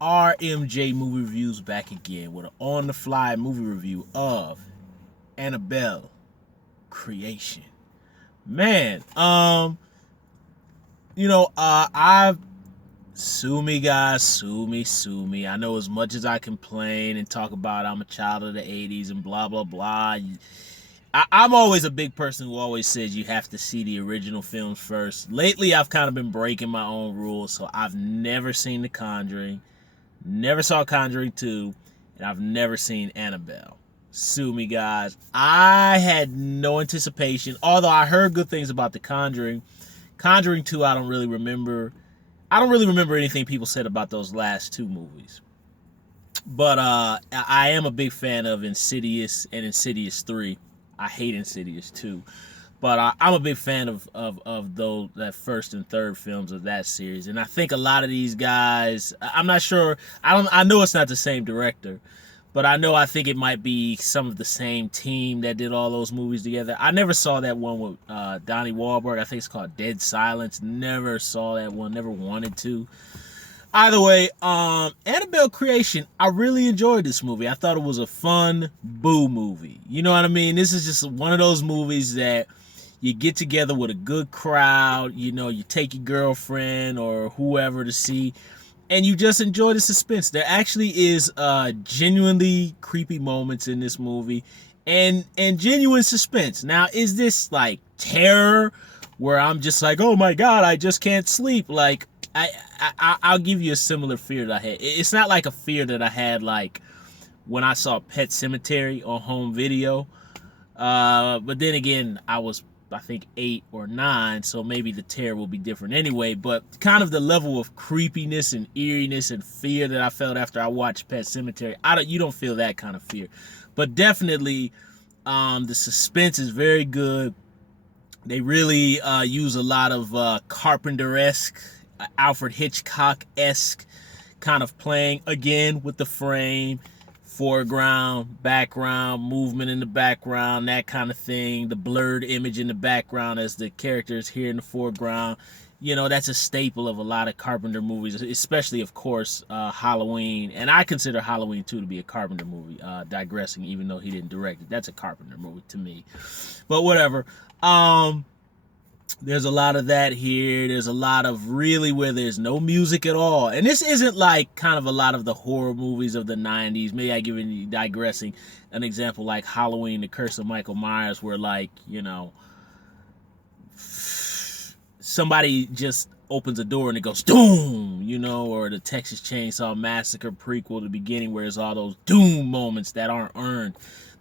RMJ Movie Reviews back again with an on-the-fly movie review of Annabelle Creation. Man, I've sue me, guys, sue me. I know as much as I complain and talk about I'm a child of the '80s and blah blah blah. I'm always a big person who always says you have to see the original films first. Lately, I've kind of been breaking my own rules, so I've never seen The Conjuring. Never saw Conjuring 2, and I've never seen Annabelle. Sue me, guys. I had no anticipation, although I heard good things about The Conjuring. Conjuring 2, I don't really remember. I don't really remember anything people said about those last two movies. But I am a big fan of Insidious and Insidious 3. I hate Insidious 2. But I'm a big fan of those that first and third films of that series, and I think a lot of these guys. I'm not sure. I know it's not the same director, but I think it might be some of the same team that did all those movies together. I never saw that one with Donnie Wahlberg. I think it's called Dead Silence. Never saw that one. Never wanted to. Either way, Annabelle Creation, I really enjoyed this movie. I thought it was a fun boo movie. You know what I mean? This is just one of those movies that you get together with a good crowd, you take your girlfriend or whoever to see, and you just enjoy the suspense. There actually is genuinely creepy moments in this movie and genuine suspense. Now, is this like terror where I'm just like, oh my God, I just can't sleep? Like, I'll give you a similar fear that I had. It's not like a fear that I had like when I saw Pet Sematary on home video. But then again, I think 8 or 9, so maybe the terror will be different anyway. But kind of the level of creepiness and eeriness and fear that I felt after I watched Pet Sematary, you don't feel that kind of fear. But definitely, the suspense is very good. They really use a lot of Carpenter-esque, Alfred Hitchcock-esque kind of playing again with the frame. Foreground, background, movement in the background, that kind of thing. The blurred image in the background as the character is here in the foreground. That's a staple of a lot of Carpenter movies, especially, of course, Halloween. And I consider Halloween 2 to be a Carpenter movie, digressing, even though he didn't direct it. That's a Carpenter movie to me. But whatever. There's a lot of that here. There's a lot of really where there's no music at all. And this isn't like kind of a lot of the horror movies of the 90s. Maybe I give you digressing an example like Halloween, The Curse of Michael Myers, where like, somebody just opens a door and it goes doom, or the Texas Chainsaw Massacre prequel, the beginning, where there's all those doom moments that aren't earned.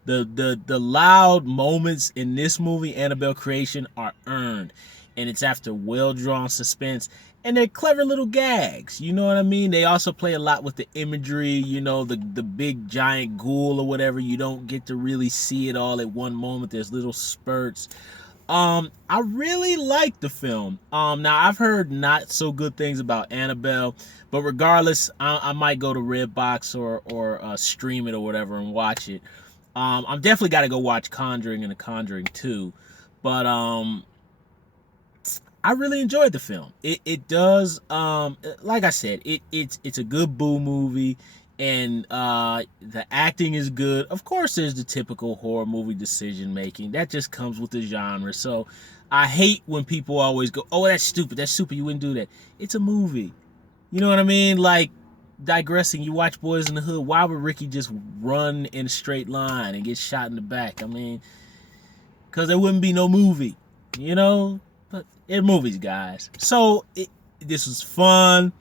The loud moments in this movie, Annabelle Creation, are earned, and it's after well-drawn suspense, and they're clever little gags, you know what I mean? They also play a lot with the imagery, the big giant ghoul or whatever. You don't get to really see it all at one moment. There's little spurts. I really like the film. Now I've heard not so good things about Annabelle, but regardless, I might go to Redbox or stream it or whatever and watch it. I'm definitely got to go watch Conjuring and The Conjuring 2, but I really enjoyed the film. It does, like I said, it's a good boo movie, and the acting is good. Of course, there's the typical horror movie decision making that just comes with the genre. So I hate when people always go, "Oh, that's stupid. You wouldn't do that." It's a movie. You know what I mean? Like, digressing, you watch Boys in the Hood. Why would Ricky just run in a straight line and get shot in the back? I mean, because there wouldn't be no movie, But they're movies, guys. So this was fun.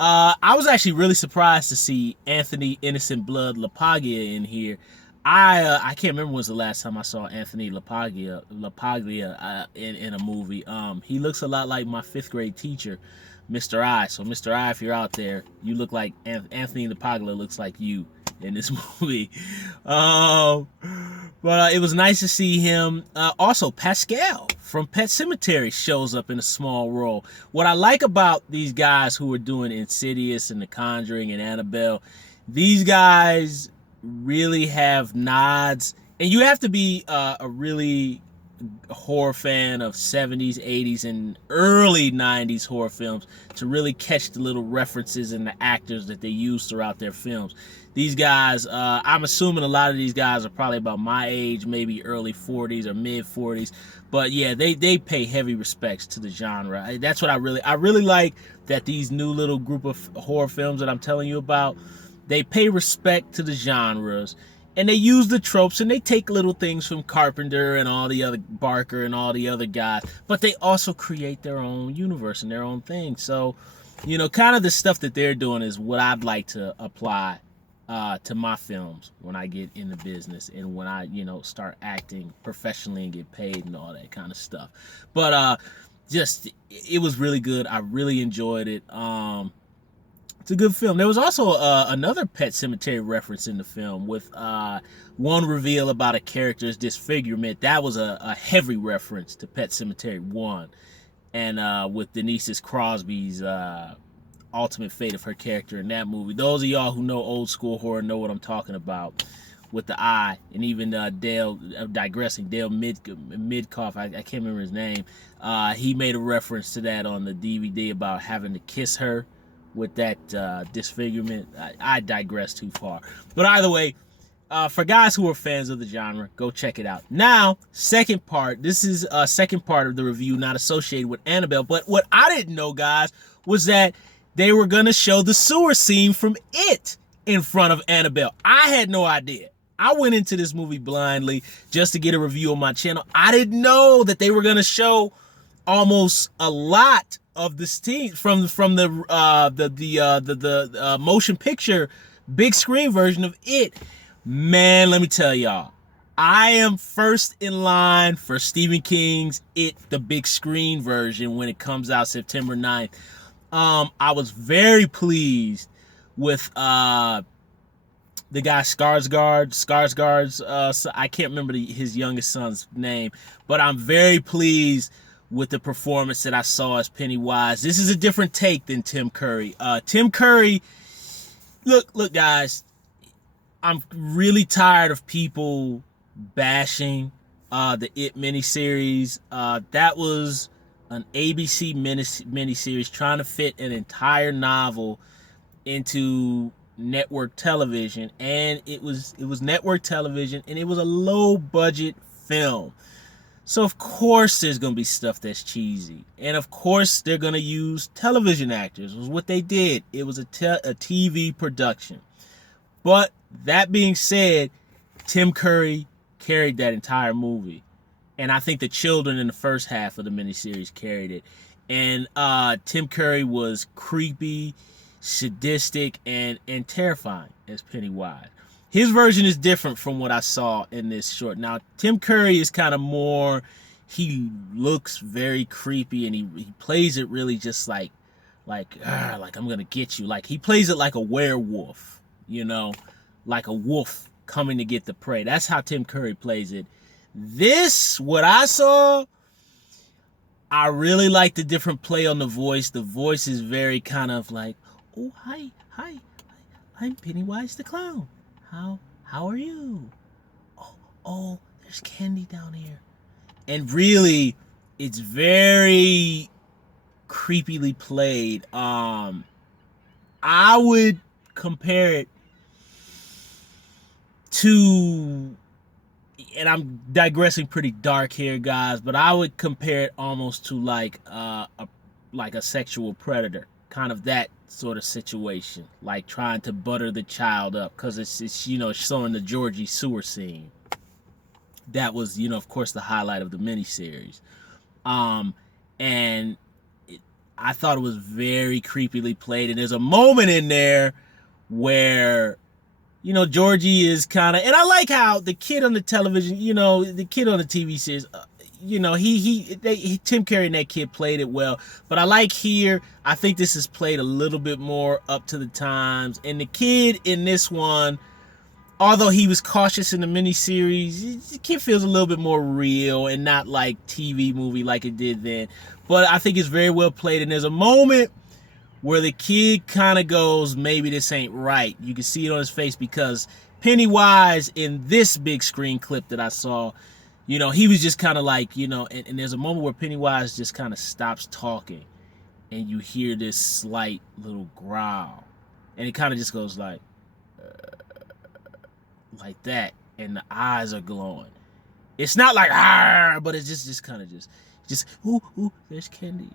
I was actually really surprised to see Anthony Innocent Blood LaPaglia in here. I can't remember when was the last time I saw Anthony LaPaglia in a movie. He looks a lot like my 5th grade teacher, Mr. I. So Mr. I, if you're out there, you look like Anthony LaPaglia looks like you in this movie. But it was nice to see him. Also, Pascal from Pet Sematary shows up in a small role. What I like about these guys who are doing Insidious and The Conjuring and Annabelle, these guys really have nods, and you have to be a really horror fan of 70s, 80s, and early 90s horror films to really catch the little references and the actors that they use throughout their films. These guys, I'm assuming a lot of these guys are probably about my age, maybe early 40s or mid 40s. But yeah, they pay heavy respects to the genre. That's what I really like, that these new little group of horror films that I'm telling you about, they pay respect to the genres, and they use the tropes, and they take little things from Carpenter and all the other Barker and all the other guys, but they also create their own universe and their own thing. So, kind of the stuff that they're doing is what I'd like to apply to my films when I get in the business and when I, start acting professionally and get paid and all that kind of stuff. But just, it was really good. I really enjoyed it. It's a good film. There was also another Pet Sematary reference in the film with one reveal about a character's disfigurement. That was a heavy reference to Pet Sematary 1. And with Denise Crosby's ultimate fate of her character in that movie. Those of y'all who know old school horror know what I'm talking about with the eye. And even Dale, digressing, Dale Midcoff, I can't remember his name. He made a reference to that on the DVD about having to kiss her with that disfigurement. I digress too far. But either way, for guys who are fans of the genre, go check it out. Now, second part. This is a second part of the review not associated with Annabelle. But what I didn't know, guys, was that they were going to show the sewer scene from It in front of Annabelle. I had no idea. I went into this movie blindly just to get a review on my channel. I didn't know that they were going to show almost a lot of the scene from the motion picture big screen version of It. Man, let me tell y'all, I am first in line for Stephen King's It, the big screen version, when it comes out September 9th. I was very pleased with the guy Skarsgård's I can't remember his youngest son's name, but I'm very pleased with the performance that I saw as Pennywise. This is a different take than Tim Curry. Tim Curry, look guys, I'm really tired of people bashing the It miniseries. That was an ABC miniseries trying to fit an entire novel into network television, and it was network television, and it was a low budget film. So of course there's going to be stuff that's cheesy. And of course they're going to use television actors. It was what they did. It was a TV production. But that being said, Tim Curry carried that entire movie. And I think the children in the first half of the miniseries carried it. And Tim Curry was creepy, sadistic, and terrifying as Pennywise. His version is different from what I saw in this short. Now, Tim Curry is kind of more, he looks very creepy, and he plays it really just like I'm gonna get you. Like, he plays it like a werewolf, like a wolf coming to get the prey. That's how Tim Curry plays it. This, what I saw, I really like the different play on the voice. The voice is very kind of like, oh, hi, I'm Pennywise the Clown. How are you? Oh, there's candy down here. And really, it's very creepily played. I would compare it to, and I'm digressing pretty dark here, guys, but I would compare it almost to like a sexual predator, kind of that sort of situation, like trying to butter the child up, because it's showing the Georgie sewer scene. That was, of course, the highlight of the miniseries. And I thought it was very creepily played, and there's a moment in there where Georgie is kind of, and I like how the kid on the television, the kid on the TV series, Tim Curry and that kid played it well. But I like here, I think this is played a little bit more up to the times. And the kid in this one, although he was cautious in the miniseries, the kid feels a little bit more real and not like TV movie like it did then. But I think it's very well played. And there's a moment where the kid kind of goes, maybe this ain't right. You can see it on his face, because Pennywise in this big screen clip that I saw, You know, he was just kind of like, you know, and there's a moment where Pennywise just kind of stops talking, and you hear this slight little growl, and it kind of just goes like that, and the eyes are glowing. It's not like ah, but it's just kind of just ooh, there's candy,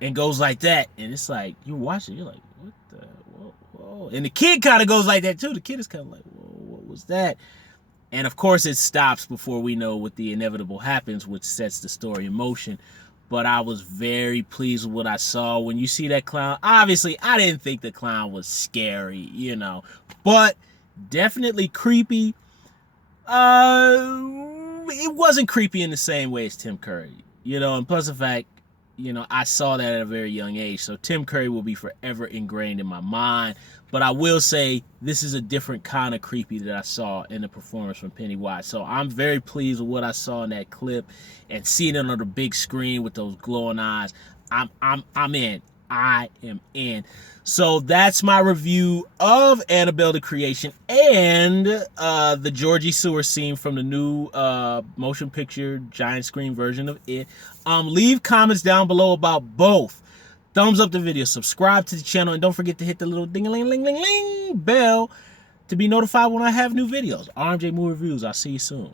and goes like that, and it's like you're watching, you're like, what the whoa, and the kid kind of goes like that too. The kid is kind of like, whoa, what was that? And of course, it stops before we know what the inevitable happens, which sets the story in motion. But I was very pleased with what I saw. When you see that clown, obviously, I didn't think the clown was scary, you know, but definitely creepy. It wasn't creepy in the same way as Tim Curry, you know, and plus the fact, you know, I saw that at a very young age. So Tim Curry will be forever ingrained in my mind. But I will say this is a different kind of creepy that I saw in the performance from Pennywise. So I'm very pleased with what I saw in that clip, and seeing it on the big screen with those glowing eyes. I'm in. I am in. So that's my review of Annabelle the Creation and the Georgie sewer scene from the new motion picture giant screen version of it. Leave comments down below about both. Thumbs up the video, subscribe to the channel, and don't forget to hit the little ding-a-ling-ling-ling-ling bell to be notified when I have new videos. RMJ Movie Reviews. I'll see you soon.